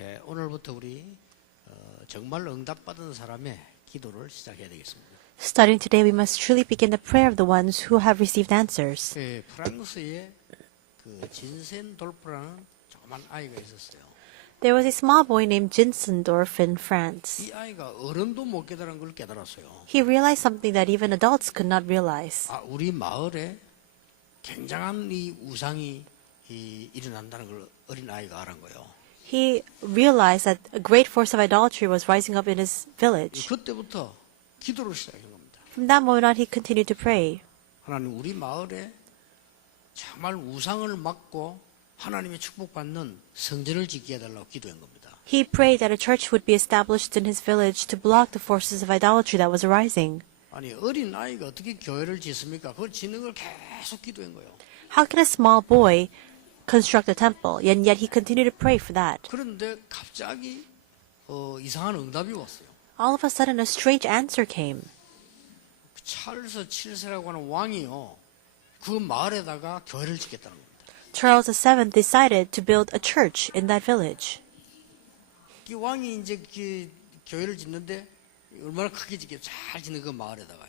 예, 오늘부터 우리 정말 응답받은 사람의 기도를 시작해야 되겠습니다. Starting today, we must truly begin the prayer of the ones who have received answers. 예, 프랑스에 그 진센 돌프라는 조그만 아이가 있었어요. There was a small boy named Jinsendorf in France. 이 아이가 어른도 못 깨달은 걸 깨달았어요. He realized something that even adults could not realize. 아, 우리 마을에 굉장한 이 우상이 일어난다는 걸 어린 아이가 알은 거예요. He realized that a great force of idolatry was rising up in his village. 그때부터 기도를 시작한 겁니다. From that moment on, he continued to pray. 하나님, 우리 마을에 정말 우상을 막고 하나님의 축복받는 성전을 짓게 해달라고 기도한 겁니다. He prayed that a church would be established in his village to block the forces of idolatry that was arising. 아니, 어린 아이가 어떻게 교회를 짓습니까? 그걸 짓는 걸 계속 기도한 거예요. How can a small boy construct a temple? And yet he continued to pray for that. 그런데 갑자기 이상한 응답이 왔어요. All of a sudden, a strange answer came. 찰스 7세라고 하는 왕이요, 그 마을에다가 교회를 짓겠다는 겁니다. Charles VII decided to build a church in that village. 이 왕이 이제 그 교회를 짓는데 얼마나 크게 짓게 잘 짓는 그 마을에다가요.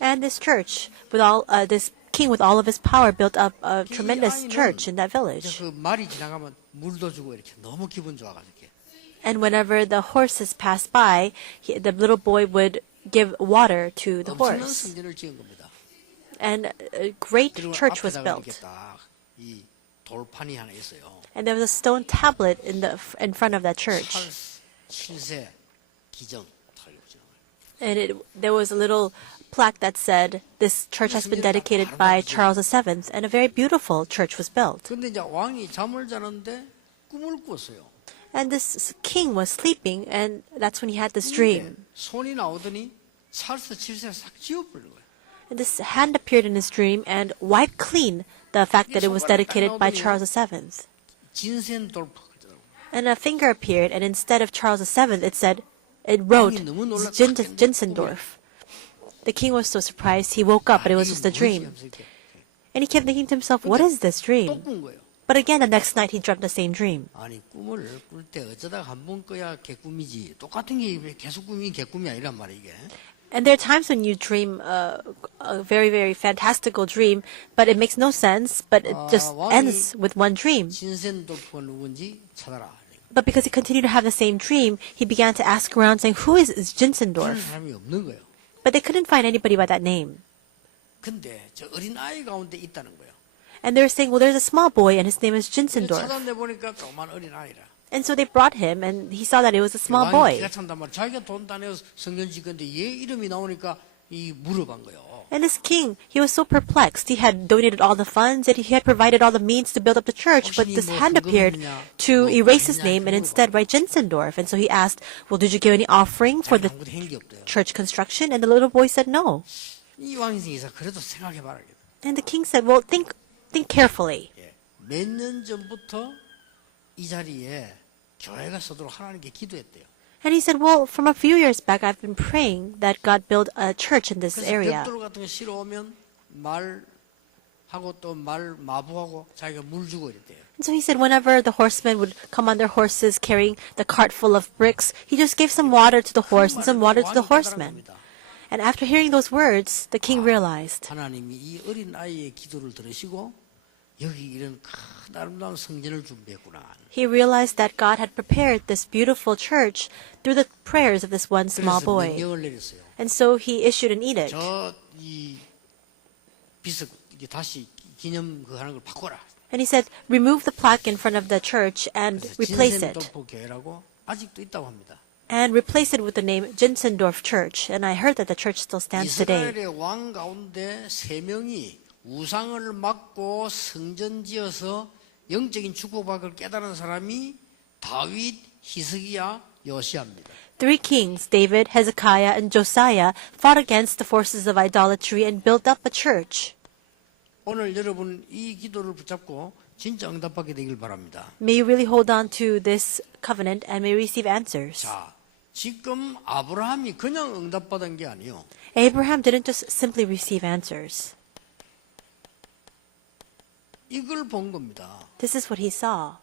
And this church, with all this king with all of his power, built up a tremendous church in that 이제 village. 그 말이 지나가면 물도 주고 이렇게 너무 기분 좋아가지고. And whenever the horses passed by, the little boy would give water to the 엄청난 horse. 성전을 지은 겁니다. And a great 그리고 church was 앞에다가 이렇게 built. 딱이 돌판이 하나 있어요. And there was a stone tablet in front of that church. 찰스 7세 기정. And there was a little plaque that said, "This church has been dedicated by Charles VII," and a very beautiful church was built. 근데 이제 왕이 잠을 자는데 꿈을 꿨어요. And this king was sleeping, and that's when he had this 근데 dream. 손이 나오더니 찰스 7세가 싹 지워버린 거예요. And this hand appeared in his dream and wiped clean the fact that it was dedicated by Charles VII. 진센 돌프. And a finger appeared, and instead of Charles VII, it wrote Jinsendorf. The king was so surprised, he woke up, but it was just a dream. And he kept thinking to himself, what is this 또 dream? 꾼 거예요. But again, the next night, he dreamt the same dream. 아니, 꿈을 꿀 때 어쩌다 한 번 꿔야 개꿈이지. 똑같은 게 계속 꿈이 개꿈이 아니란 말이야, 이게. And there are times when you dream a very, very fantastical dream, but it makes no sense, but it just ends with one dream. 진센 돌프가 누군지 찾아라. But because he continued to have the same dream, he began to ask around saying, who is 그런 Jinsendorf? 사람이 없는 거예요. But they couldn't find anybody by that name. 근데 저 어린 아이 가운데 있다는 거예요. And they were saying, well, there's a small boy and his name is Jinsendorf. 찾아내 보니까 조그만 어린 아이라. And so they brought him and he saw that it was a small 왕이 boy. 기가 찬단 말이야. 자기가 돈 따내서 성전 짓건데 얘 이름이 나오니까 이 물어본 거예요. And this king, he was so perplexed. He had donated all the funds and he had provided all the means to build up the church, but this hand appeared to erase his name and instead write Jinsendorf. And so he asked, well, did you give any offering for the 아무것도 한 게 없대요. church construction? And the little boy said no. 이 왕이서 그래도 생각해봐라. And the king said, well, think carefully. 몇 년 전부터 이 자리에 교회가 서도록 하나님께 기도했대요. And he said, well, from a few years back, I've been praying that God build a church in this 그래서 area. 벽돌 같은 거 실어 오면 말하고 또 말 마부하고 자기가 물 주고 이랬대요. And so he said whenever the horsemen would come on their horses carrying the cart full of bricks, he just gave some water to the horse and some water to the horsemen. And after hearing those words, the king realized 하나님이 이 어린 아이의 기도를 들으시고 여기 이런 큰 아름다운 성전을 준비했구나. he realized that God had prepared this beautiful church through the prayers of this one small 그래서 boy. 명령을 내렸어요. And so he issued an edict. 저이 비석 이게 다시 기념 그 하는 걸 바꿔라. And he said, remove the plaque in front of the church and replace it. 진센돌프 교회라고 아직도 있다고 합니다. And replace it with the name Jinsendorf Church. And I heard that the church still stands today. 이스라엘의 왕 가운데 3명이 우상을 막고 성전 지어서 영적인 축복받을 깨달은 사람이 다윗, 히스기야, 요시아입니다. 3 kings, David, Hezekiah, and Josiah, fought against the forces of idolatry and built up a church. 오늘 여러분 이 기도를 붙잡고 진짜 응답받게 되길 바랍니다. May you really hold on to this covenant and may receive answers. 자, 지금 아브라함이 그냥 응답받은 게 아니요. Abraham didn't just simply receive answers. 이걸 본 겁니다. This is what he saw.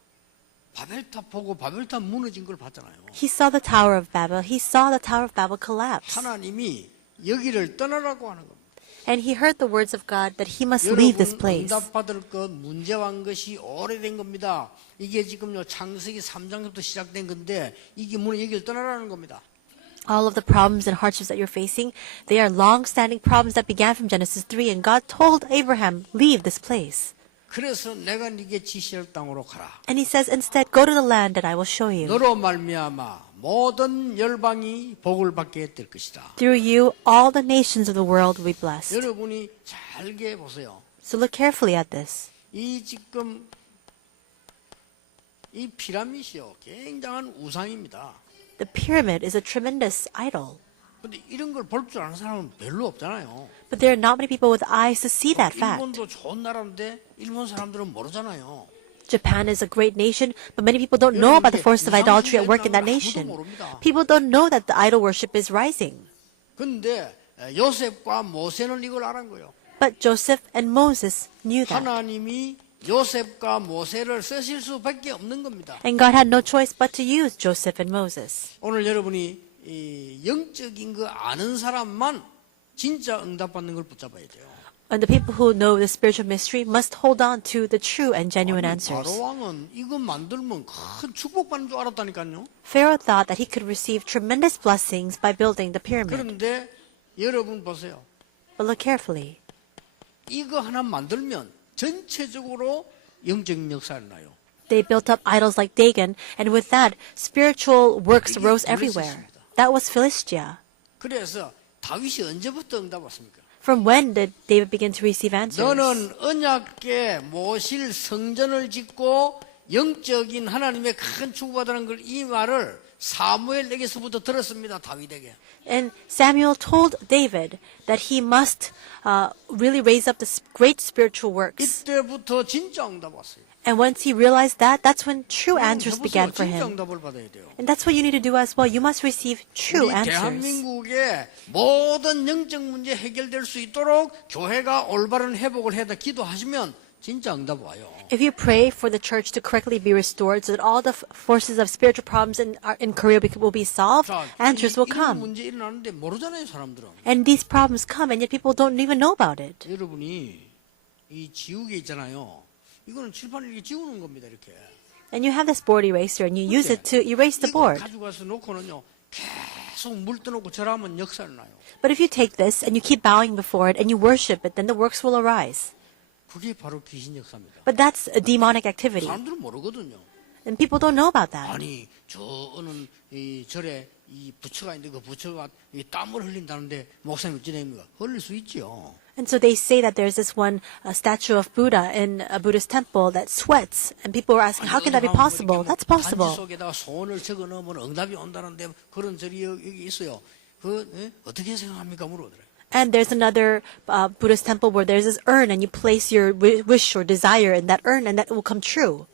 바벨탑 보고 바벨탑 무너진 걸 봤잖아요. He saw the Tower of Babel. He saw the Tower of Babel collapse. 하나님이 여기를 떠나라고 하는 겁니다. And he heard the words of God that he must leave this 여러분 place. 응답받을 것 문제한 것이 오래된 겁니다. 이게 지금요 창세기 3장부터 시작된 건데 이게 문 여기를 떠나라는 겁니다. All of the problems and hardships that you're facing, they are long-standing problems that began from Genesis 3, and God told Abraham, leave this place. 그래서 내가 네게 지시할 땅으로 가라. And he says, instead, go to the land that I will show you. 너로 말미암아 모든 열방이 복을 받게 될 것이다. Through you, all the nations of the world will be blessed. 여러분이 잘게 보세요. So look carefully at this. 이 지금 이 피라미드요 굉장한 우상입니다. The pyramid is a tremendous idol. 근데 이런 걸 볼 줄 아는 사람은 별로 없잖아요. But there are not many people with eyes to see that fact. 일본도 좋은 나라인데 일본 사람들은 모르잖아요. Japan is a great nation, but many people don't know about the forces of idolatry at work in that nation. People don't know that the idol worship is rising. 근데 요셉과 모세는 이걸 알은 거예요. But Joseph and Moses knew that. 하나님이 요셉과 모세를 쓰실 수밖에 없는 겁니다. And God had no choice but to use Joseph and Moses. 오늘 여러분이 이 영적인 거 아는 사람만 진짜 응답받는 걸 붙잡아야 돼요. And the people who know the spiritual mystery must hold on to the true and genuine 아니, answers. 바로 왕은 이거 만들면 큰 축복받는 줄 알았다니까요. Pharaoh thought that he could receive tremendous blessings by building the pyramid. 그런데 여러분 보세요. But look carefully. 이거 하나 만들면 전체적으로 영적인 역사를 나요. They built up idols like Dagon, and with that, spiritual works 이게 arose everywhere. That was Philistia. 그래서 다윗이 언제부터 응답 왔습니까? From when did David begin to receive answers? 너는 언약궤 모실 성전을 짓고 영적인 하나님의 큰 축복받으라는 걸 이 말을 사무엘에게서부터 들었습니다. 다윗에게. And Samuel told David that he must really raise up the great spiritual works. 이때부터 진짜 응답 왔어요. And once he realized that, that's when true answers 해보세요. began for 진짜 him. 응답을 받아야 돼요. And that's what you need to do as well. You must receive true 우리 answers. 대한민국의 모든 영적 문제 해결될 수 있도록 교회가 올바른 회복을 해다 기도하시면 진짜 응답 와요. If you pray for the church to correctly be restored so that all the forces of spiritual problems in Korea will be solved, 자, answers will 이런 come. 문제 일어나는데 모르잖아요, 사람들은. And these problems come, and yet people don't even know about it. 여러분이 이 지우개 있잖아요. 이거는 칠판을 이렇게 지우는 겁니다, 이렇게. And you have this board eraser, and you use it to erase the 이거 board. 가져가서 놓고는요, 계속 물 떠놓고 절하면 역사를 나요. But if you take this and you keep bowing before it and you worship it, then the works will arise. 그게 바로 귀신 역사입니다. But that's a demonic activity. 사람들은 모르거든요. And people don't know about that. 아니, 저 어느 이 절에 이 부처가 있는데 그 부처가 이 땀을 흘린다는데 목사님 어찌 됩니까? 흘릴 수 있죠. And so they say that there's this one statue of Buddha in a Buddhist temple that sweats. And people are asking, how can that be possible? That's 반지 possible. 속에다가 소원을 적어 넣으면 응답이 온다는데 그런 절이 여기 있어요. 그 어떻게 생각합니까? 물어보더래요. And there's another Buddhist temple where there's this urn and you place your wish or desire in that urn and that will come true.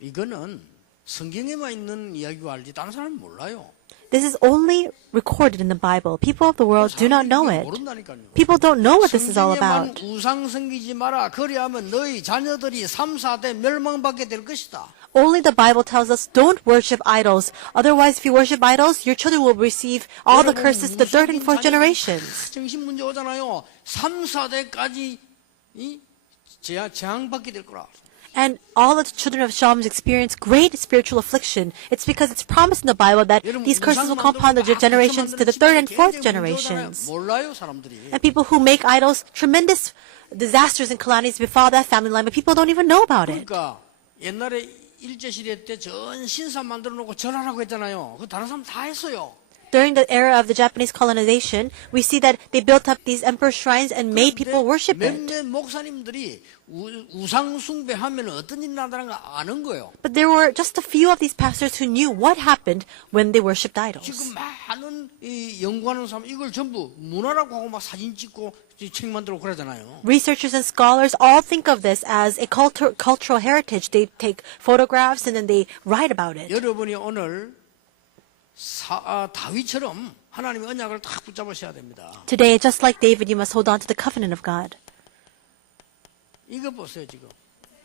이거는 성경에만 있는 이야기고 알지 다른 사람은 몰라요. This is only recorded in the Bible. People of the world do not know it. 모른다니까요. People don't know what this is all 성경에만 about. 우상 섬기지 마라. 그리하면 너희 자녀들이 3, 4대 멸망받게 될 것이다. Only the Bible tells us don't worship idols. Otherwise, if you worship idols, your children will receive all the curses to the third and fourth generations. 정신 문제 오잖아요. 3, 4대까지 재앙받게 될 거라. And all the children of Shalom experience great spiritual affliction. It's because it's promised in the Bible that these curses will come upon the generations to the third and fourth generations. 몰라요, 사람들이. And people who make idols, tremendous disasters and calamities befall that family line, but people don't even know about it. 그러니까 옛날에 일제시대 때 전 신사 만들어 놓고 절하라고 했잖아요. 그 다른 사람 다 했어요. During the era of the Japanese colonization, we see that they built up these emperor shrines and made people worship it. 몇몇 목사님들이 우상 숭배하면 어떤 일이 나다는 거 아는 거예요. But there were just a few of these pastors who knew what happened when they worshipped idols. 지금 많은 이 연구하는 사람 이걸 전부 문화라고 하고 막 사진 찍고 책 만들고 그러잖아요. Researchers and scholars all think of this as a cultural heritage. They take photographs and then they write about it. 여러분이 오늘 다윗처럼 하나님의 언약을 딱 붙잡으셔야 됩니다. Today, just like David, you must hold on to the covenant of God. 이거 보세요 지금.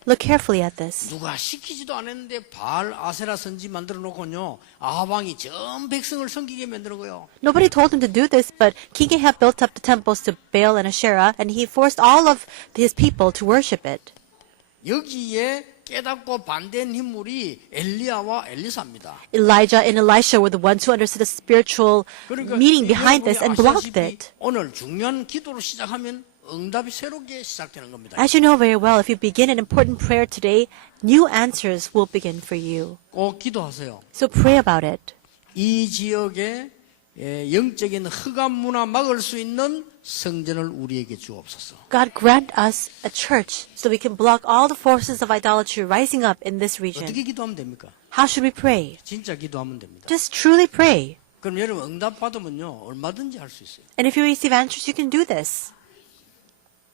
Look carefully at this. 누가 시키지도 않았는데 바알 아세라 선지 만들어 놓고요. 아합왕이 전 백성을 섬기게 만드는 거예요. Nobody told him to do this, but King Ahab built up the temples to Baal and Asherah, and he forced all of his people to worship it. 여기에 깨닫고 반대한 인물이 엘리야와 엘리사입니다. Elijah and Elisha were the ones who understood the spiritual meaning behind this and blocked it. 오늘 중요한 기도로 시작하면 응답이 새롭게 시작되는 겁니다. As you know very well, if you begin an important prayer today, new answers will begin for you. 꼭 기도하세요. So pray about it. 이 지역에 영적인 흑암 문화 막을 수 있는 성전을 우리에게 주옵소서. God grant us a church so we can block all the forces of idolatry rising up in this region. 어떻게 기도하면 됩니까? How should we pray? 진짜 기도하면 됩니다. Just truly pray. 그럼 여러분 응답 받으면요 얼마든지 할 수 있어요. And if you receive answers, you can do this.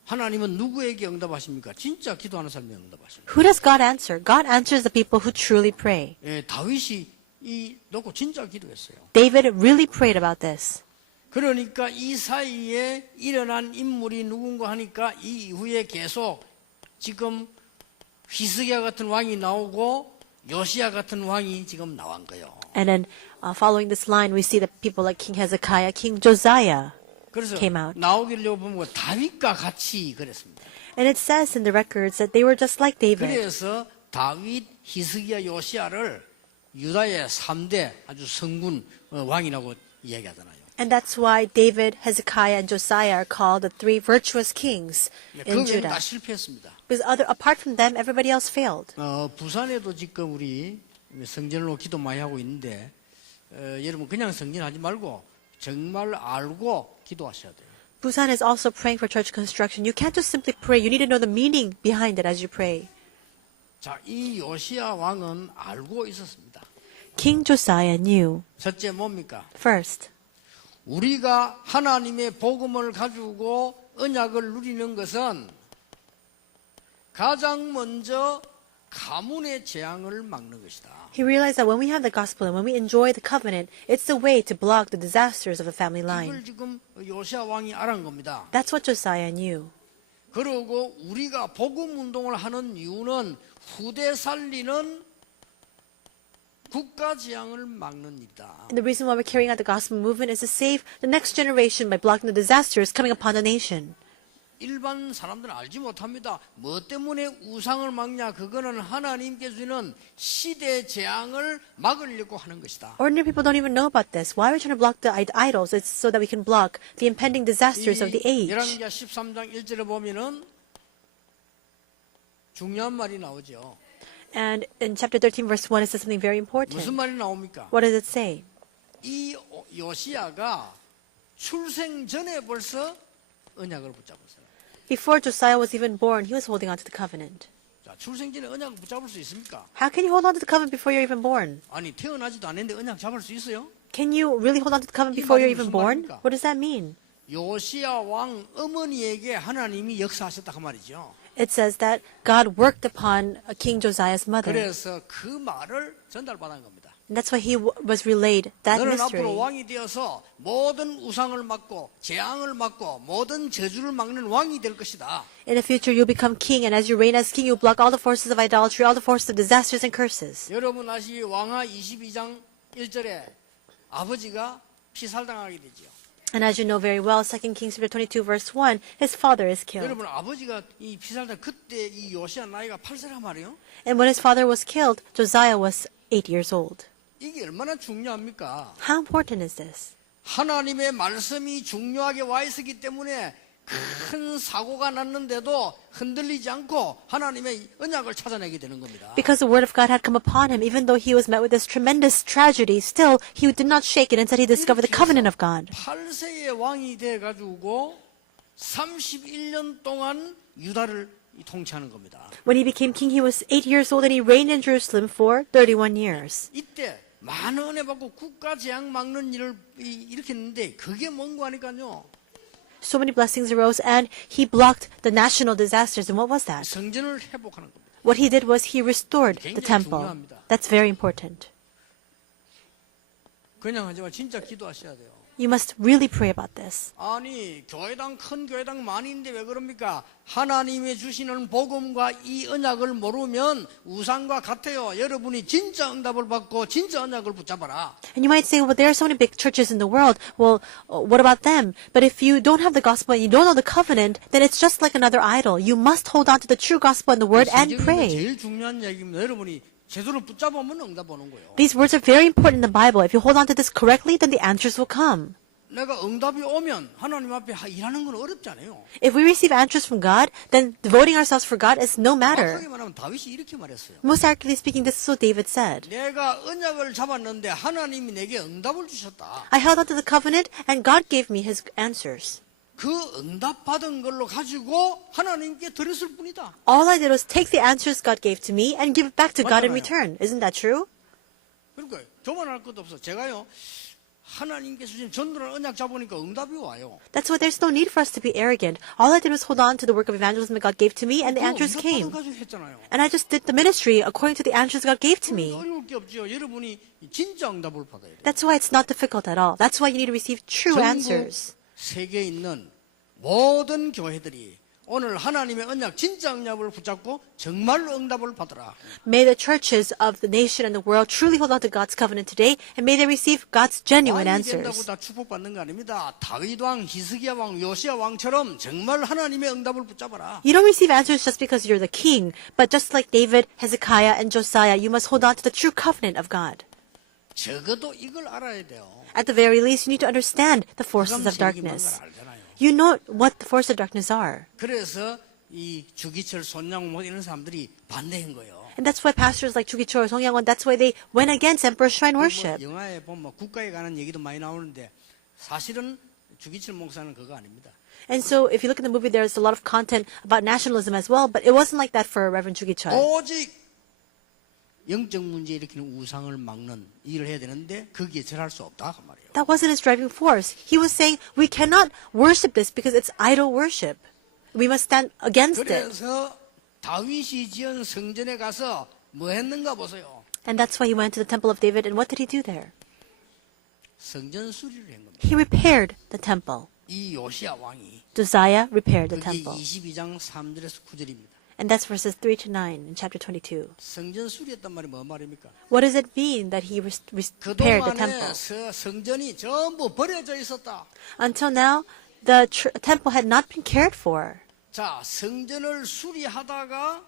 하나님은 누구에게 응답하십니까? 진짜 기도하는 사람에게 응답하십니다. Who does God answer? God answers the people who truly pray. 다윗이 이 놓고 진짜 기도했어요. David really prayed about this. 그러니까 이 사이에 일어난 인물이 누군가 하니까 이 이후에 계속 지금 히스기야 같은 왕이 나오고 요시야 같은 왕이 지금 나온 거예요. And then following this line, we see that people like King Hezekiah, King Josiah 그래서 came out. 나오길래 보면 다윗과 같이 그랬습니다. And it says in the records that they were just like David. 그래서 다윗, 히스기야, 요시야를 유다의 3대 아주 성군 왕이라고 이야기하잖아요. And that's why David, Hezekiah, and Josiah are called the three virtuous kings 그 in 외에는 Judah. 다 실패했습니다. Because apart from them, everybody else failed. 부산에도 지금 우리 성전으로 기도 많이 하고 있는데 여러분 그냥 성전하지 말고 정말 알고 기도하셔야 돼요. Busan is also praying for church construction. You can't just simply pray. You need to know the meaning behind it as you pray. 자, 이 요시야 왕은 알고 있었습니다. King Josiah knew. 첫째 뭡니까? First, 우리가 하나님의 복음을 가지고 언약을 누리는 것은 가장 먼저 가문의 재앙을 막는 것이다. he realized that when we have the gospel and when we enjoy the covenant, it's the way to block the disasters of a family line. 이걸 지금 요시야 왕이 알은 겁니다. That's what Josiah knew. 그리고 우리가 복음 운동을 하는 이유는 후대 살리는 국가 재앙을 막는 일이다. And the reason why we're carrying out the gospel movement is to save the next generation by blocking the disasters coming upon the nation. 일반 사람들은 알지 못합니다. 뭐 때문에 우상을 막냐? 그거는 하나님께 주는 시대 재앙을 막으려고 하는 것이다. Ordinary people don't even know about this. Why are we trying to block the idols? It's so that we can block the impending disasters of the age. 열왕기하 13장 1절에 보면은 중요한 말이 나오죠. And in chapter 13, verse 1, it says something very important. 무슨 말이 나옵니까? What does it say? 이 요시야가 출생 전에 벌써 언약을 붙잡았어요. Before Josiah was even born, he was holding on to the covenant. 자, 출생 전에 언약을 붙잡을 수 있습니까? How can you hold on to the covenant before you're even born? 아니 태어나지도 않았는데 언약 잡을 수 있어요? Can you really hold on to the covenant before you're even born? What does that mean? 요시야 왕 어머니에게 하나님이 역사하셨다 그 말이죠. It says that God worked upon King Josiah's mother. 그래서 그 말을 전달받은 겁니다. And that's why he was relayed that 너는 mystery. 앞으로 왕이 되어서 모든 우상을 막고 재앙을 막고 모든 저주를 막는 왕이 될 것이다. In the future, you'll become king, and as you reign as king, you'll block all the forces of idolatry, all the forces of disasters and curses. 여러분 아시 왕하 22장 1절에 아버지가 피살당하게 되죠. And as you know very well, 2 Kings chapter 22, verse 1, his father is killed. 여러분 아버지가 이 피살당 그때 이 요시야 나이가 8세란 말이에요. And when his father was killed, Josiah was 8 years old. 이게 얼마나 중요합니까? How important is this? 하나님의 말씀이 중요하게 와 있었기 때문에 큰 사고가 났는데도 흔들리지 않고 하나님의 언약을 찾아내게 되는 겁니다. Because the word of God had come upon him, even though he was met with this tremendous tragedy, still he did not shake it. Instead, he discovered the covenant of God. 8세의 왕이 돼가지고 31년 동안 유다를 통치하는 겁니다. When he became king, he was 8 years old and he reigned in Jerusalem for 31 years. 이때 많은 은혜 받고 국가 재앙 막는 일을 일으켰는데 그게 뭔가 하니까요. So many blessings arose and he blocked the national disasters. And what was that? 성전을 회복하는 겁니다. What he did was he restored the temple. That's very important. 그냥 하지만 진짜 기도하셔야 돼요. You must really pray about this. 아니 교회당 큰 교회당 많이 있는데 왜 그럽니까? 하나님이 주시는 복음과 이 언약을 모르면 우상과 같아요. 여러분이 진짜 응답을 받고 진짜 언약을 붙잡아라. And you might say, well, there are so many big churches in the world. Well, what about them? But if you don't have the gospel and you don't know the covenant, then it's just like another idol. You must hold on to the true gospel and the word and pray. 제일 중요한 얘기입니다. 여러분이 제대로 붙잡으면 응답 오는 거예요. These words are very important in the Bible. If you hold on to this correctly, then the answers will come. 내가 응답이 오면 하나님 앞에 일하는 건 어렵지 않아요. If we receive answers from God, then devoting ourselves for God is no matter. 정확하게 말하면 다윗이 이렇게 말했어요. Most accurately speaking, this is what David said. 내가 언약을 잡았는데 하나님이 내게 응답을 주셨다. I held on to the covenant, and God gave me his answers. 그 응답 받은 걸로 가지고 하나님께 드렸을 뿐이다. All I did was take the answers God gave to me and give it back to God in 맞잖아요. return. Isn't that true? 그러니까 교만할 것도 없어. 제가요 하나님께 주신 전도를 언약 잡으니까 응답이 와요. That's why there's no need for us to be arrogant. All I did was hold on to the work of evangelism that God gave to me, and the answers 응답 came. 가지고 했잖아요. And I just did the ministry according to the answers God gave to me. 어려울 게 없죠. 여러분이 진짜 응답을 받아야 돼요. That's why it's not difficult at all. That's why you need to receive true 전국 answers. 세계에 있는 모든 교회들이 오늘 하나님의 언약 진짜 응답을 붙잡고 정말로 응답을 받으라. May the churches of the nation and the world truly hold on to God's covenant today, and may they receive God's genuine 왕이 된다고 answers. 다 축복받는 거 아닙니다. 다윗 왕, 히스기야 왕, 요시야 왕처럼 정말 하나님의 응답을 붙잡아라. You don't receive answers just because you're the king, but just like David, Hezekiah, and Josiah, you must hold on to the true covenant of God. 적어도 이걸 알아야 돼요. At the very least, you need to understand the forces of darkness. You know what the forces of darkness are. 그래서 이 주기철, 손양호 이런 사람들이 반대한 거예요. And that's why pastors like Chugichor, Song Yang-won, that's why they went against Emperor Shrine 뭐 worship. 영화에 보면 국가에 관한 얘기도 많이 나오는데 사실은 주기철 목사는 그거 아닙니다. And so, if you look at the movie, there's a lot of content about nationalism as well, but it wasn't like that for Reverend Chugichor. 오직 영적 문제 일으키는 우상을 막는 일을 해야 되는데 거기에 절할 수 없다 그 말이에요. That wasn't his driving force. He was saying, we cannot worship this because it's idol worship. We must stand against it. 그래서 다윗이 지은 성전에 가서 뭐 했는가 보세요. And that's why he went to the temple of David, and what did he do there? 성전 수리를 한 겁니다. He repaired the temple. 이 요시야 왕이 Josiah repaired the 그게 temple. 22장 3절에서 9절입니다. And that's verses 3 to 9 in chapter 22. 성전 수리했단 말이 뭐 말입니까? What does it mean that he repaired the temple? 그동안에 성전이 전부 버려져 있었다. Until now, the temple had not been cared for. 자, 성전을 수리하다가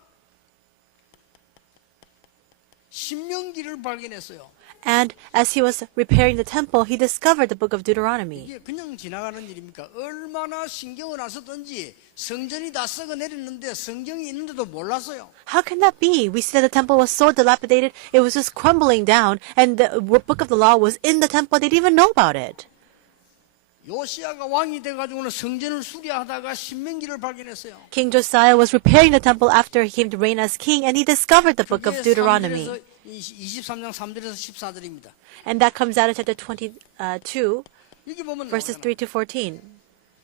신명기를 발견했어요. And as he was repairing the temple, he discovered the book of Deuteronomy. 이게 그냥 지나가는 일입니까? 얼마나 신경을 안 썼던지 성전이 다 썩어 내렸는데 성경이 있는데도 몰랐어요. How can that be? We see that the temple was so dilapidated, it was just crumbling down, and the book of the law was in the temple. They didn't even know about it. 요시야가 왕이 돼가지고는 성전을 수리하다가 신명기를 발견했어요. King Josiah was repairing the temple after he came to reign as king, and he discovered the book of Deuteronomy. 23장 3절에서 14절입니다. And that comes out in chapter 22, 여기 보면 verses 나오잖아요. 3 to 14.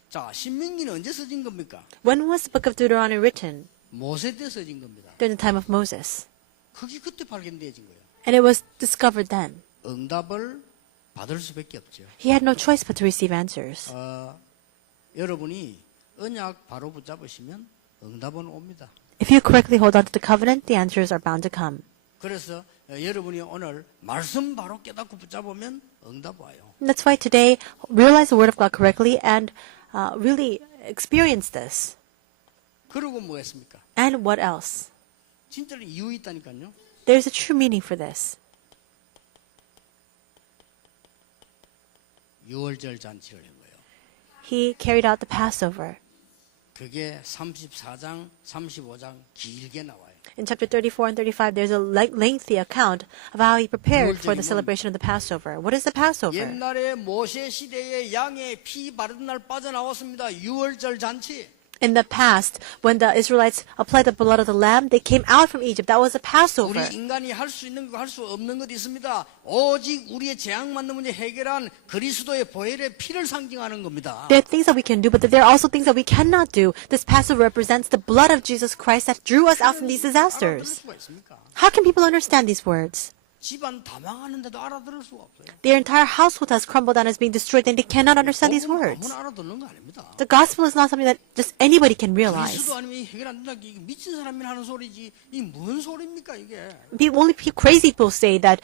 자, 신명기는 언제 써진 겁니까? When was the book of Deuteronomy written? 모세 때 써진 겁니다. During the time of Moses. 그게 그때 발견되어진 거예요. And it was discovered then. 응답을 받을 수밖에 없죠. He had no choice but to receive answers. 여러분이 언약 바로 붙잡으시면 응답은 옵니다. If you correctly hold on to the covenant, the answers are bound to come. 그래서 여러분이 오늘 말씀 바로 깨닫고 붙잡으면 응답 와요. And that's why today, realize the word of God correctly and really experience this. 그리고 뭐 했습니까? And what else? 진짜로 이유 있다니까요. There's a true meaning for this. 유월절 잔치를 한 거예요. He carried out the Passover. 그게 34장, 35장 길게 나와요. In chapter 34 and 35, there's a lengthy account of how he prepared for the celebration of the Passover. What is the Passover? 옛날에 모세 시대에 양의 피 바르던 날 빠져나왔습니다. 유월절 잔치. In the past, when the Israelites applied the blood of the lamb, they came out from Egypt. That was a Passover. 우리 인간이 할 수 있는 거 할 수 없는 것 있습니다. 오직 우리의 재앙 맞는 문제 해결한 그리스도의 보혈의 피를 상징하는 겁니다. There are things that we can do, but there are also things that we cannot do. This Passover represents the blood of Jesus Christ that drew us out from these disasters. 알아들을 수가 있습니까? How can people understand these words? 집안 다 망하는데도 알아들을 수가 없어요. Their entire household has crumbled down and is being destroyed, and they cannot understand these words. 아무나 알아듣는 거 아닙니다. The gospel is not something that just anybody can realize. 그리스도 아니면 해결 안 된다. 이게 미친 사람이 하는 소리지. 이게 뭔 소리입니까 이게? Crazy people say that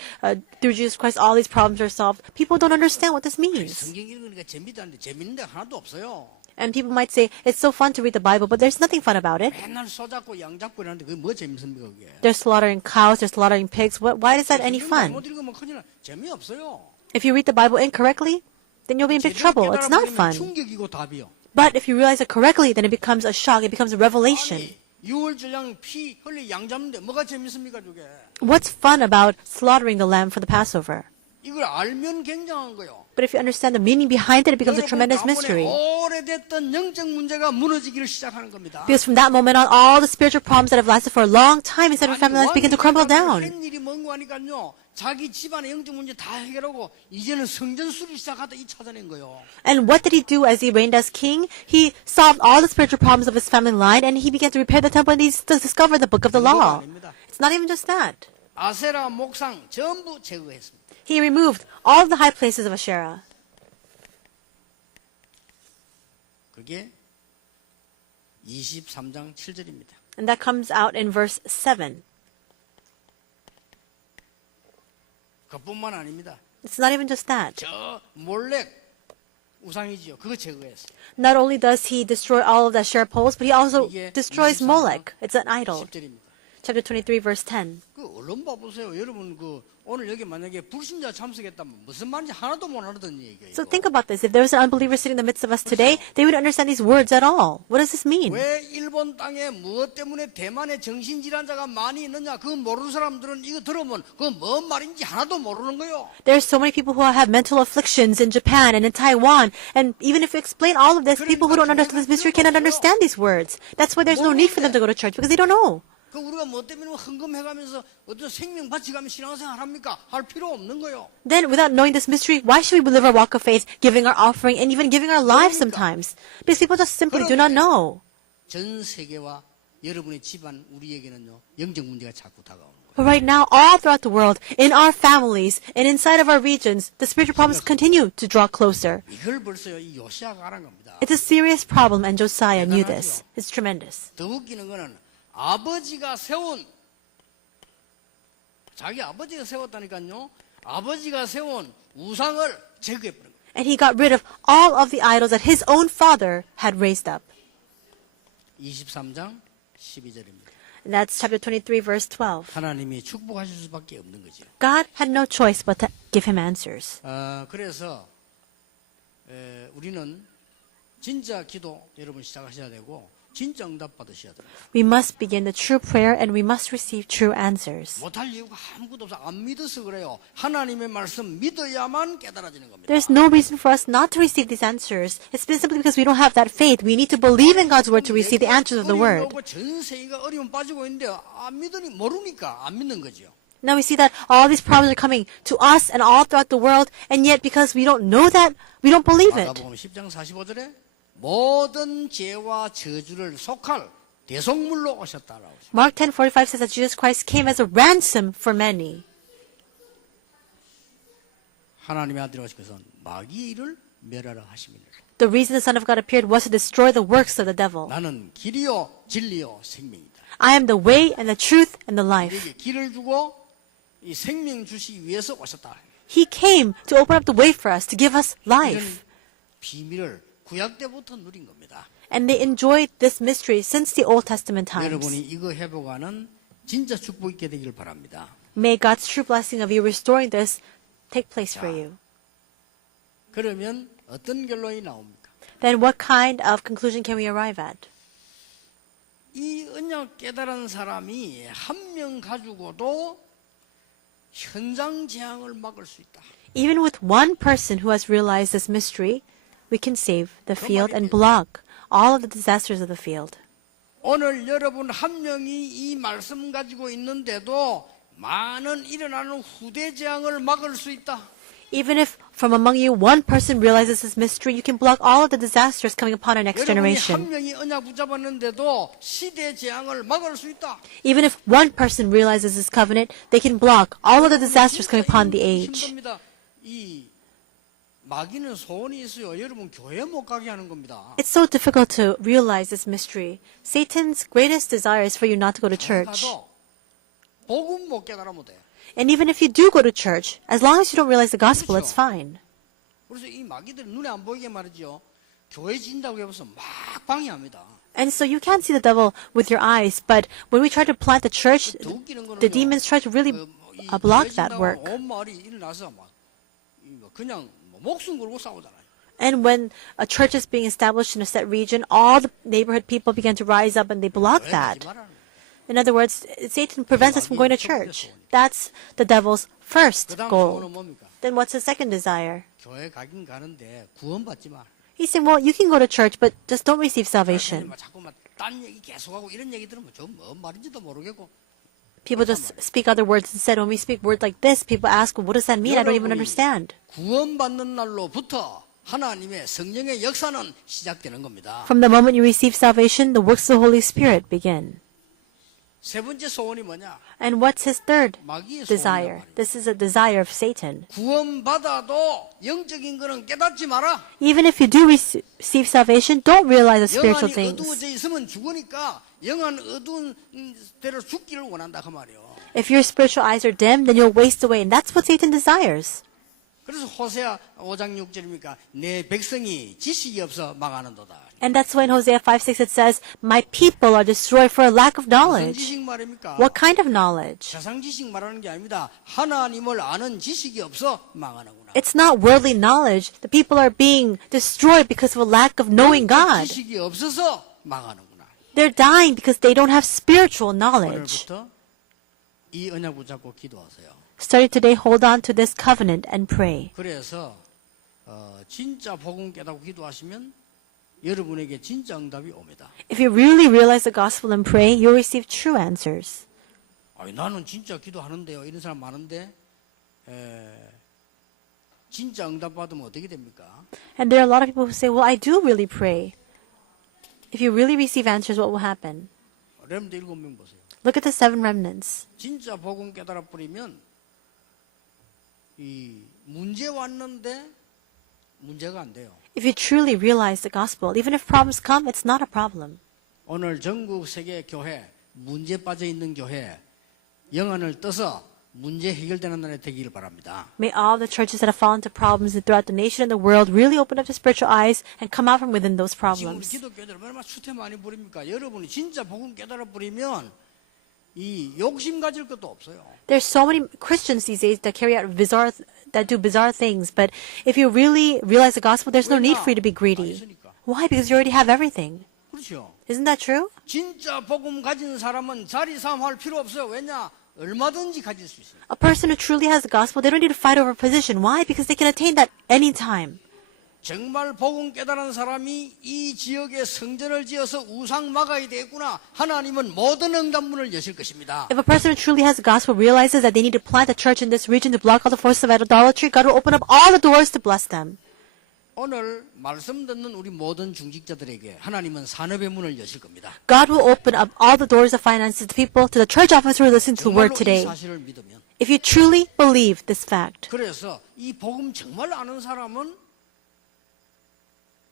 through Jesus Christ all these problems are solved. People don't understand what this means. 성경 읽으니까 재밌다는데 재밌는 데 하나도 없어요. And people might say, it's so fun to read the Bible, but there's nothing fun about it. 맨날 소 잡고 양 잡고 이러는데 그게 뭐 재밌습니까 그게? They're slaughtering cows, they're slaughtering pigs. Why is that any fun? 못 읽으면 큰일 나. 재미없어요. If you read the Bible incorrectly, then you'll be in big trouble. It's not fun. 충격이고 답이요. But if you realize it correctly, then it becomes a shock, it becomes a revelation. 아니, 6월 전량 피 흘리 양 잡는데 뭐가 재밌습니까 저게? What's fun about slaughtering the lamb for the Passover? 이걸 알면 굉장한 거요. But if you understand the meaning behind it, it becomes a tremendous mystery. 오래됐던 영적 문제가 무너지기를 시작하는 겁니다. Because from that moment on, all the spiritual problems that have lasted for a long time inside of family lives begin to crumble down. 한 일이 뭔가 하니까요. 자기 집안의 영적 문제 다 해결하고 이제는 성전 수리 시작하다 이 찾아낸 거요. And what did he do as he reigned as king? He solved all the spiritual problems of his family line, and he began to repair the temple, and he discovered the book of the law. It's not even just that. 아세라 목상 전부 제거했습니다. He removed all the high places of Asherah. 그게 23장 7절입니다. And that comes out in verse 7. 그뿐만 아닙니다. It's not even just that. 저 몰렉 우상이지요. 그거 제거했어요. Not only does he destroy all of the Asherah poles, but he also 이게 destroys 23장 Molech. It's an idol. 10절입니다. Chapter 23, verse 10. 그 얼른 봐보세요. 여러분 그 오늘 여기 만약에 불신자 참석했다면 무슨 말인지 하나도 못 알아듣는 얘기예요. So think about this. If there was an unbeliever sitting in the midst of us today, they wouldn't understand these words at all. What does this mean? 왜 일본 땅에 무엇 때문에 대만에 정신질환자가 많이 있느냐 그거 모르는 사람들은 이거 들으면 그거 뭔 말인지 하나도 모르는 거예요. There's so many people who have mental afflictions in Japan and in Taiwan, and even if we explain all of this, people who don't understand this mystery cannot understand these words. That's why there's no need for them to go to church, because they don't know. 그 우리가 뭐 때문에 헌금해가면서 어떤 생명 바치가며 신앙생활 합니까? 할 필요 없는 거요. Then, without knowing this mystery, why should we live our walk of faith, giving our offering, and even giving our lives sometimes? Because people just simply do not know. 전 세계와 여러분의 집안 우리에게는요 영적 문제가 자꾸 다가오는 거예요. But right now, all throughout the world, in our families, and inside of our regions, the spiritual problems continue to draw closer. 이걸 벌써요 이 요시아가 알은 겁니다. It's a serious problem, and Josiah knew this. It's tremendous. 더 웃기는 거는 아버지가 세운 자기 아버지가 세웠다니까요. 아버지가 세운 우상을 제거해버린 거예요. And he got rid of all of the idols that his own father had raised up. 23장 12절입니다. And that's chapter 23, verse 12. 하나님이 축복하실 수밖에 없는 거죠. God had no choice but to give him answers. 그래서 우리는 진짜 기도 여러분 시작하셔야 되고 진짜 응답 받으셔야 돼요. We must begin the true prayer and we must receive true answers. 못할 이유가 아무것도 없어. 안 믿어서 그래요. 하나님의 말씀 믿어야만 깨달아지는 겁니다. There's no reason for us not to receive these answers. It's simply because we don't have that faith. We need to believe in God's word to receive the answers of the word. 전 세계가 어려움 빠지고 있는데 안 믿으니 모르니까 안 믿는 거죠. Now we see that all these problems are coming to us and all throughout the world, and yet because we don't know that, we don't believe it. 마가복음 10장 45절에 모든 죄와 저주를 속할 대속물로 오셨다라고. Mark 10:45 says that Jesus Christ came as a ransom for many. 하나님의 아들이 오신 것은 마귀의 일을 멸하라 하심이니라. The reason the Son of God appeared was to destroy the works of the devil. 나는 길이요 진리요 생명이다. I am the way and the truth and the life. 우리에게 길을 주고 이 생명 주시기 위해서 오셨다. He came to open up the way for us, to give us life. 이런 비밀을 구약 때부터 누린 겁니다. And they enjoyed this mystery since the Old Testament times. 여러분이 이거 회복하는 진짜 축복 있게 되기를 바랍니다. May God's true blessing of you restoring this take place for you. 그러면 어떤 결론이 나옵니까? Then what kind of conclusion can we arrive at? 이 언약 깨달은 사람이 한 명 가지고도 현장 재앙을 막을 수 있다. Even with one person who has realized this mystery, we can save the field and block all of the disasters of the field. 오늘 여러분 한 명이 이 말씀 가지고 있는데도 많은 일어나는 후대 재앙을 막을 수 있다. Even if from among you one person realizes this mystery, you can block all of the disasters coming upon our next 여러분이 generation. 한 명이 언약 붙잡았는데도 시대 재앙을 막을 수 있다. Even if one person realizes this covenant, they can block all of the disasters coming upon the age. 힘듭니다. 이 마귀는 소원이 있어요. 여러분 교회 못 가게 하는 겁니다. It's so difficult to realize this mystery. Satan's greatest desire is for you not to go to church. 가도 복음 못 깨달으면 돼. And even if you do go to church, as long as you don't realize the gospel, it's fine. 그래서 이 마귀들 눈에 안 보이게 말이죠. 교회 진다고 해서 막 방해합니다. And so you can't see the devil with your eyes, but when we try to plant the church, 더 웃기는 거는요. the demons try to really block that work. 온 마을이 일어나서 막 그냥 목숨 걸고 싸우잖아요. And when a church is being established in a set region, all the neighborhood people begin to rise up and they block 교회 that. 가지 말라는 거예요. In other words, Satan prevents us from going to church. That's the devil's first 그다음 goal. 소원은 뭡니까? Then what's his second desire? 교회 가긴 가는데 구원받지 마. He's saying, well, you can go to church, but just don't receive salvation. 자꾸만 딴 얘기 계속하고 이런 얘기 들으면 좀 뭔 말인지도 모르겠고. People just speak other words instead. When we speak words like this, people ask, well, what does that mean? I don't even understand. 구원받는 날로부터 하나님의 성령의 역사는 시작되는 겁니다. From the moment you receive salvation, the works of the Holy Spirit begin. 세 번째 소원이 뭐냐? And what's his third 마귀의 desire? 소원이란 말이에요. This is a desire of Satan. 구원받아도 영적인 거는 깨닫지 마라. Even if you do receive salvation, don't realize the spiritual 영안이 things. 어두워져 있으면 죽으니까 영안 어두운 대로 죽기를 원한다 그 말이에요. If your spiritual eyes are dim, then you'll waste away. And that's what Satan desires. 그래서 호세아 5장 6절입니까? 내 백성이 지식이 없어 망하는도다. And that's why in Hosea 5:6 it says, my people are destroyed for a lack of 무슨 knowledge. 지식 말입니까? What kind of knowledge? 세상 지식 말하는 게 아닙니다. 하나님을 아는 지식이 없어 망하는구나. It's not worldly knowledge. The people are being destroyed because of a lack of knowing God. 지식이 없어서 망하는구나. They're dying because they don't have spiritual knowledge. 오늘부터 이 언약 붙잡고 기도하세요. Starting today, hold on to this covenant and pray. 그래서 진짜 복음 깨닫고 기도하시면 여러분에게 진짜 응답이 옵니다. If you really realize the gospel and pray, you'll receive true answers. 아니, 나는 진짜 기도하는데요. 이런 사람 많은데 진짜 응답 받으면 어떻게 됩니까? And there are a lot of people who say, well, I do really pray. If you really receive answers, what will happen? 렘드 7명 보세요. Look at the 7 remnants. 진짜 복음 깨달아 버리면 이 문제 왔는데 문제가 안 돼요. If you truly realize the gospel, even if problems come, it's not a problem. 오늘 전국 세계 교회 문제 빠져 있는 교회 영안을 떠서 문제 해결되는 날이 되기를 바랍니다. May all the churches that have fallen into problems throughout the nation and the world really open up their spiritual eyes and come out from within those 지금 우리 problems. 기독교들 얼마나 수태 많이 부립니까? 여러분이 진짜 복음 깨달아 버리면 이 욕심 가질 것도 없어요. There's so many Christians these days that do bizarre things, but if you really realize the gospel, there's no need for you to be greedy. Why? Because you already have everything. 그렇죠. Isn't that true? 진짜 복음 가진 사람은 자리 싸움할 필요 없어요. 왜냐? 얼마든지 가질 수 있어요. A person who truly has the gospel, they don't need to fight over a position. Why? Because they can attain that anytime. 정말 복음 깨달은 사람이 이 지역에 성전을 지어서 우상 막아야 되겠구나. 하나님은 모든 응답문을 여실 것입니다. If a person who truly has the gospel realizes that they need to plant a church in this region to block all the forces of idolatry, God will open up all the doors to bless them. 오늘 말씀 듣는 우리 모든 중직자들에게 하나님은 산업의 문을 여실 겁니다. God will open up all the doors of finances to people, to the church office who are listening to the word 정말로 이 today. 사실을 믿으면. If you truly believe this fact. 그래서 이 복음 정말 아는 사람은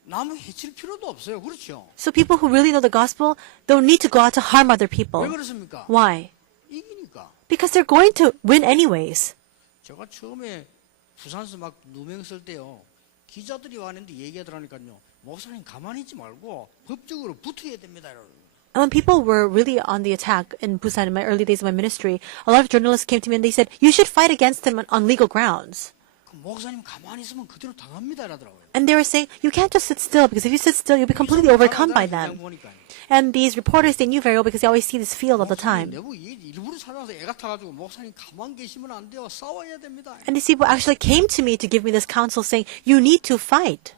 남을 해칠 필요도 없어요. 그렇죠? So people who really know the gospel don't need to go out to harm other 왜 people. 그렇습니까? Why? 이기니까. Because they're going to win anyways. 제가 처음에 부산서 막 누명 쓸 때요. 기자들이 왔는데 얘기하더라니까요. 목사님 가만히 있지 말고 법적으로 붙어야 됩니다. And when people were really on the attack in Busan in my early days of my ministry, a lot of journalists came to me and they said, you should fight against them on legal grounds. 목사님 가만히 있으면 그대로 당합니다. 이러더라고요. And they were saying, you can't just sit still, because if you sit still, you'll be completely overcome by them. And these reporters, they knew very well because they always see this field all the time. 내부 일부러 찾아서 애가 타가지고 목사님 가만 계시면 안 돼요. 싸워야 됩니다. And these people actually came to me to give me this counsel saying, you need to fight.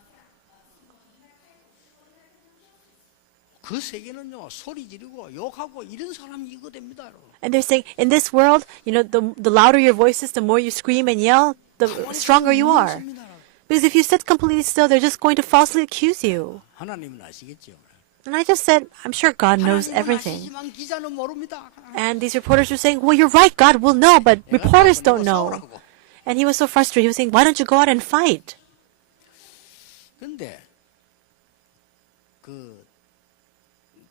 그 세계는요 소리 지르고 욕하고 이런 사람이 이거 됩니다. 여러분. And they're saying, in this world, the louder your voice is, the more you scream and yell, the stronger you are. Because if you sit completely still, they're just going to falsely accuse you. 하나님은 아시겠죠. And I just said, I'm sure God knows 하나님은 everything. 아시지만 기자는 모릅니다. And these reporters were saying, well, you're right, God will know, but reporters don't know. 싸우라고. And he was so frustrated. He was saying, why don't you go out and fight? 근데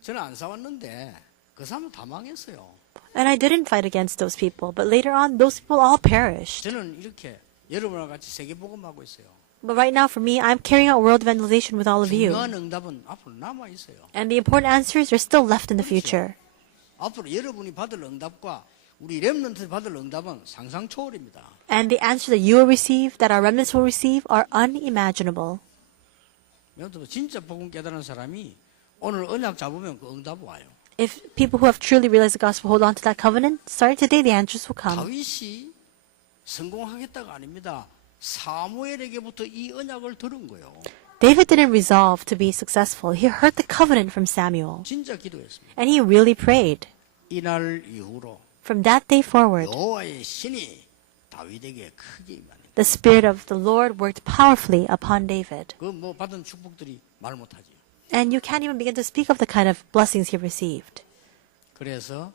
저는 안 싸웠는데 그 사람은 다 망했어요. And I didn't fight against those people. But later on, those people all perished. 저는 이렇게 여러분과 같이 세계복음하고 있어요. But right now, for me, I'm carrying out world evangelization with all of you. 중요한 응답은 앞으로 남아 있어요. And the important answers are still left in the future. 앞으로 여러분이 받을 응답과 우리 렘넌트 받을 응답은 상상 초월입니다. And the answer that you will receive, that our remnants will receive, are unimaginable. 여러분 진짜 복음 깨달은 사람이 오늘 언약 잡으면 그 응답 와요. If people who have truly realized the gospel hold on to that covenant, starting today, the answers will come. 다윗이 성공하겠다가 아닙니다. 사무엘에게부터 이 언약을 들은 거예요. David didn't resolve to be successful. He heard the covenant from Samuel. 진짜 기도했습니다. And he really prayed. 이날 이후로 From that day forward, 여호와의 신이 다윗에게 크게 임하니. the Spirit of the Lord worked powerfully upon David. 그 뭐 받은 축복들이 말 못하지. And you can't even begin to speak of the kind of blessings he received. 그래서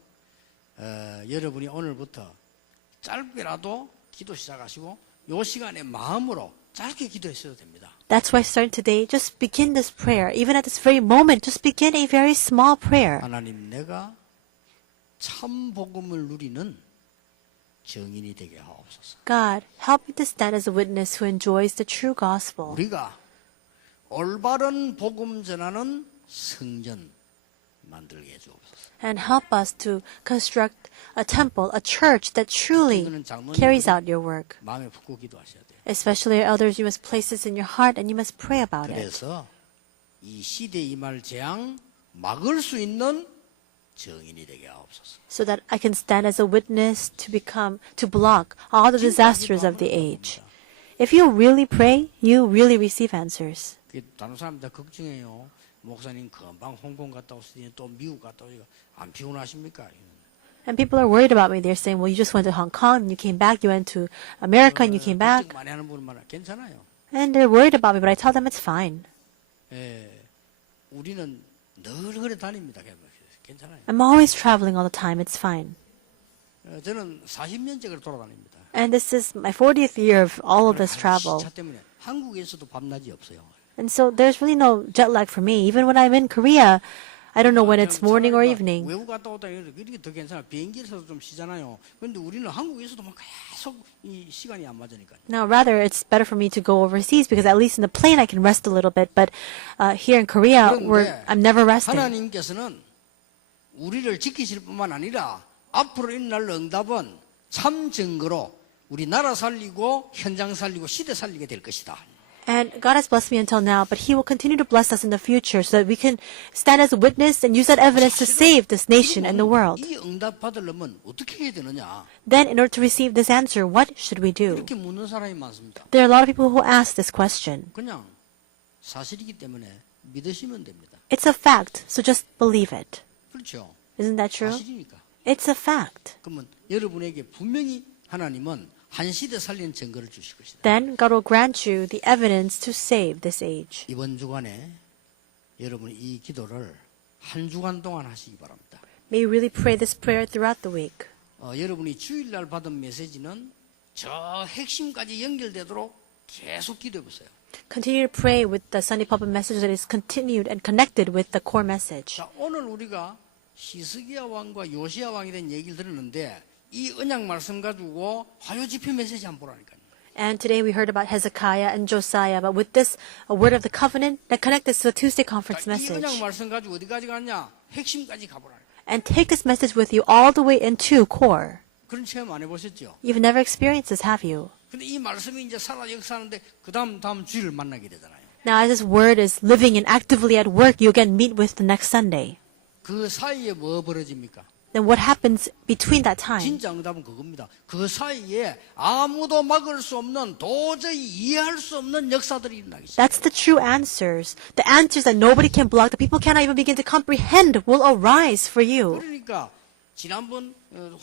여러분이 오늘부터 짧게라도 기도 시작하시고 요 시간에 마음으로 짧게 기도했어도 됩니다. That's why starting today, just begin this prayer. Even at this very moment, just begin a very small prayer. 하나님 내가 참 복음을 누리는 증인이 되게 하옵소서. God, help me to stand as a witness who enjoys the true gospel. 우리가 올바른 복음 전하는 성전 만들게 해주옵소서. And help us to construct a temple, a church that truly carries out your work. 마음에 품고 기도하셔야 돼요. Especially your elders, you must place this in your heart and you must pray about it. 그래서 이 시대 임할 재앙 막을 수 있는 증인이 되게 하옵소서. So that I can stand as a witness to block all the disasters of the age. If you really pray, you really receive answers. 다른 사람들 걱정해요. 목사님 금방 홍콩 갔다 오시니 또 미국 갔다 오니까 안 피곤하십니까? And people are worried about me. They're saying, well, you just went to Hong Kong and you came back. You went to America and you came back. 걱정 많이 하는 분은 많아. 괜찮아요. And they're worried about me, but I tell them it's fine. 예, 우리는 늘 그래 다닙니다. 괜찮아요. I'm always traveling all the time. It's fine. 저는 40년째 그래 돌아다닙니다. And this is my 40th year of all of this travel. 시차 때문에 한국에서도 밤낮이 없어요. And so there's really no jet lag for me. Even when I'm in Korea, I don't know when it's morning or evening. 외국 갔다 오다 이렇게 더 괜찮아. 비행기에서도 좀 쉬잖아요. 그런데 우리는 한국에서도 막 계속 이 시간이 안 맞으니까. Now, rather, it's better for me to go overseas because at least in the plane I can rest a little bit. But here in Korea, I'm never resting. 하나님께서는 우리를 지키실 뿐만 아니라 앞으로 일어날 응답은 참 증거로 우리 나라 살리고 현장 살리고 시대 살리게 될 것이다. And God has blessed me until now, but He will continue to bless us in the future so that we can stand as a witness and use that evidence to save this nation and the world. 이 응답 받으려면 어떻게 해야 되느냐? Then, in order to receive this answer, what should we do? 이렇게 묻는 사람이 많습니다. There are a lot of people who ask this question. 그냥 사실이기 때문에 믿으시면 됩니다. It's a fact, so just believe it. 그렇죠? Isn't that true? 사실이니까. It's a fact. 그러면 여러분에게 분명히 하나님은 한 시대 살리는 증거를 주실 것이다. Then God will grant you the evidence to save this age. 이번 주간에 여러분이 이 기도를 한 주간 동안 하시기 바랍니다. May you really pray this prayer throughout the week. 여러분이 주일날 받은 메시지는 저 핵심까지 연결되도록 계속 기도해 보세요. Continue to pray with the Sunday pulpit message that is continued and connected with the core message. 자, 오늘 우리가 히스기야 왕과 요시야 왕에 대한 얘기를 들었는데 이 언약 말씀 가지고 화요 집회 메시지 한번 보라니까요. And today we heard about Hezekiah and Josiah, but with this a word of the covenant that connect this to the Tuesday conference 이 언약 message. 말씀 가지고 어디까지 갔냐? 핵심까지 가보라니까. And take this message with you all the way into core. 그런 체험 안 해보셨죠? You've never experienced this, have you? 근데 이 말씀이 이제 살아 역사하는데 그 다음 주일을 만나게 되잖아요. Now, as this word is living and actively at work, you again meet with the next Sunday. 그 사이에 뭐 벌어집니까? Then what happens between that time? 진짜 응답은 그겁니다. 그 사이에 아무도 막을 수 없는 도저히 이해할 수 없는 역사들이 일어나기 시작합니다. That's the true answers. The answers that nobody can block, that people cannot even begin to comprehend, will arise for you. 그러니까 지난번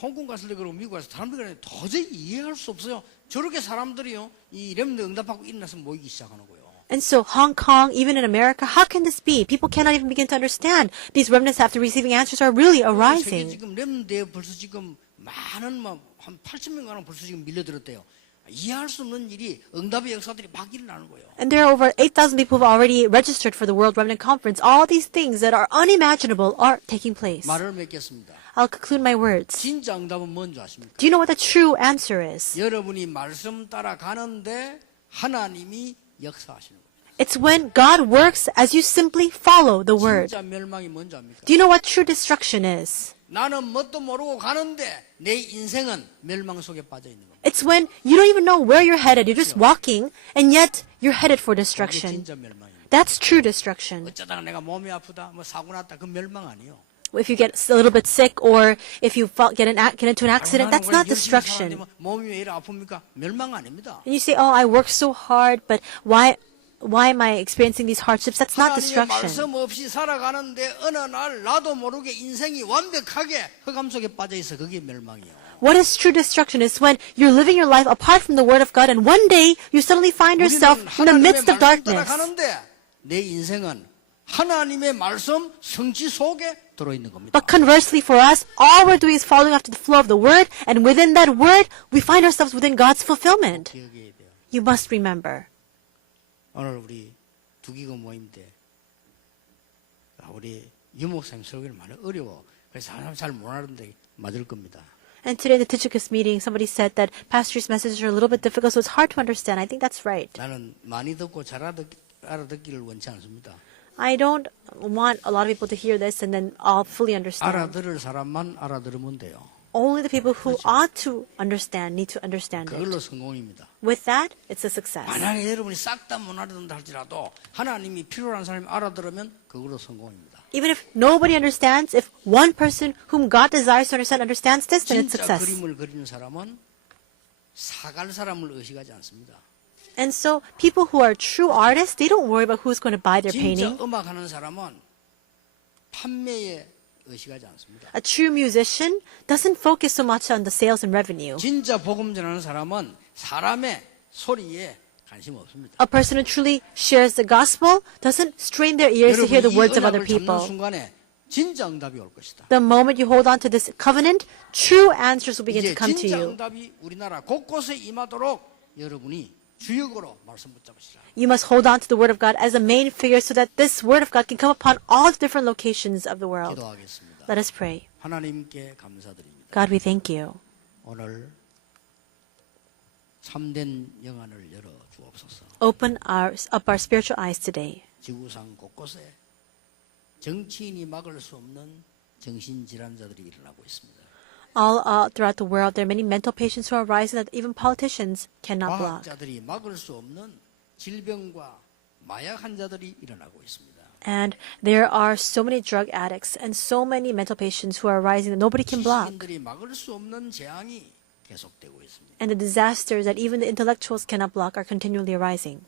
홍콩 갔을 때 그러고 미국 가서 사람들이 도저히 이해할 수 없어요. 저렇게 사람들이요, 이 렘넌트 응답하고 일어나서 모이기 시작하는 거예요. And so Hong Kong, even in America, how can this be? People cannot even begin to understand. These remnants after receiving answers are really 세계 arising. 지금 렘넌트에 벌써 지금 많은 한 8,000명 가량 벌써 지금 밀려들었대요. 이해할 수 없는 일이 응답의 역사들이 막 일어나는 거예요. And there are over 8,000 people who have already registered for the World Remnant Conference. All these things that are unimaginable are taking place. 말을 맺겠습니다. I'll conclude my words. 진짜 응답은 뭔지 아십니까? Do you know what the true answer is? 여러분이 말씀 따라 가는데 하나님이 역사하시는 거예요. It's when God works as you simply follow the word. 진짜 멸망이 뭔지 압니까? Do you know what true destruction is? 나는 뭣도 모르고 가는데 내 인생은 멸망 속에 빠져 있는 겁니다. It's when you don't even know where you're headed. You're just walking, and yet you're headed for 그게 destruction. 진짜 멸망입니다. That's true destruction. 어쩌다가 내가 몸이 아프다, 뭐 사고 났다, 그 멸망 아니에요. If you get a little bit sick, or if you get into an accident, that's not destruction. 몸이 왜 이래 아픕니까? 멸망 아닙니다. And you say, "Oh, I work so hard, but why am I experiencing these hardships?" That's not 하나님의 destruction. 말씀 없이 살아가는데 어느 날 나도 모르게 인생이 완벽하게 흑암 속에 빠져 있어. 그게 멸망이에요. What is true destruction is when you're living your life apart from the Word of God, and one day you suddenly find yourself in the midst of darkness. 가는데 내 인생은 하나님의 말씀 성취 속에 들어있는 겁니다. But conversely for us, all we're doing is following after the flow of the Word, and within that Word, we find ourselves within God's fulfillment. 기억해야 돼요. You must remember. 오늘 우리 두기금 모임 때 우리 유목사님 설교를 많이 어려워. 그래서 사람 잘 못 알아듣는데 맞을 겁니다. And today in the Tychicus meeting, somebody said that pastor's messages are a little bit difficult, so it's hard to understand. I think that's right. 나는 많이 듣고 잘 알아듣기를 원치 않습니다. I don't want a lot of people to hear this and then all fully understand. 알아들을 사람만 알아들으면 돼요. Only the people who ought to understand need to understand 그걸로 it. 성공입니다. With that, it's a success. 만약에 여러분이 싹 다 못 알아듣는다 할지라도 하나님이 필요한 사람이 알아들으면 그걸로 성공입니다. Even if nobody understands, if one person whom God desires to understands this, then it's 진짜 success. 그림을 그리는 사람은 사갈 사람을 의식하지 않습니다. And so people who are true artists, they don't worry about who's going to buy their 진짜 painting. 음악하는 사람은 판매에 의식하지 않습니다. A true musician doesn't focus so much on the sales and revenue. 진짜 복음 전하는 사람은 사람의 소리에 관심 없습니다. A person who truly shares the gospel doesn't strain their ears to hear the words of other 언약을 잡는 people. 순간에 진짜 응답이 올 것이다. The moment you hold on to this covenant, true answers will begin 이제 to come to 진짜 you. 응답이 우리나라 곳곳에 임하도록 여러분이 주역으로 말씀 붙잡으시라. You must hold on to the word of God as a main figure so that this word of God can come upon all the different locations of the world. 기도하겠습니다. Let us pray. 하나님께 감사드립니다. God, we thank you. 오늘 참된 영안을 열어 주옵소서. Open up our spiritual eyes today. 지구상 곳곳에 정치인이 막을 수 없는 정신질환자들이 일어나고 있습니다. All throughout the world, there are many mental patients who are rising that even politicians cannot block. 과학자들이 막을 수 없는 질병과 마약 환자들이 일어나고 있습니다. And there are so many drug addicts and so many mental patients who are rising that nobody can block. 지식인들이 막을 수 없는 재앙이 계속되고 있습니다. And the disasters that even the intellectuals cannot block are continually arising.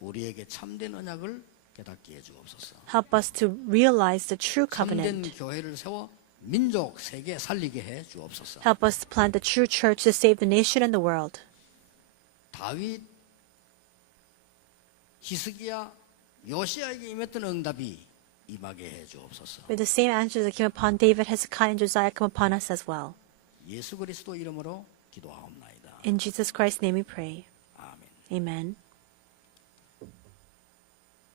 우리에게 참된 언약을 깨닫게 해 주옵소서. Help us to realize the true 참된 covenant. 교회를 세워 민족 세계 살리게 해 주옵소서. Help us to plant the true church to save the nation and the world. 다윗, 히스기야, 요시야에게 임했던 응답이 임하게 해 주옵소서. May the same answers that came upon David, Hezekiah, and Josiah come upon us as well. 예수 그리스도 이름으로 기도하옵나이다. In Jesus Christ's name we pray. 아멘. Amen.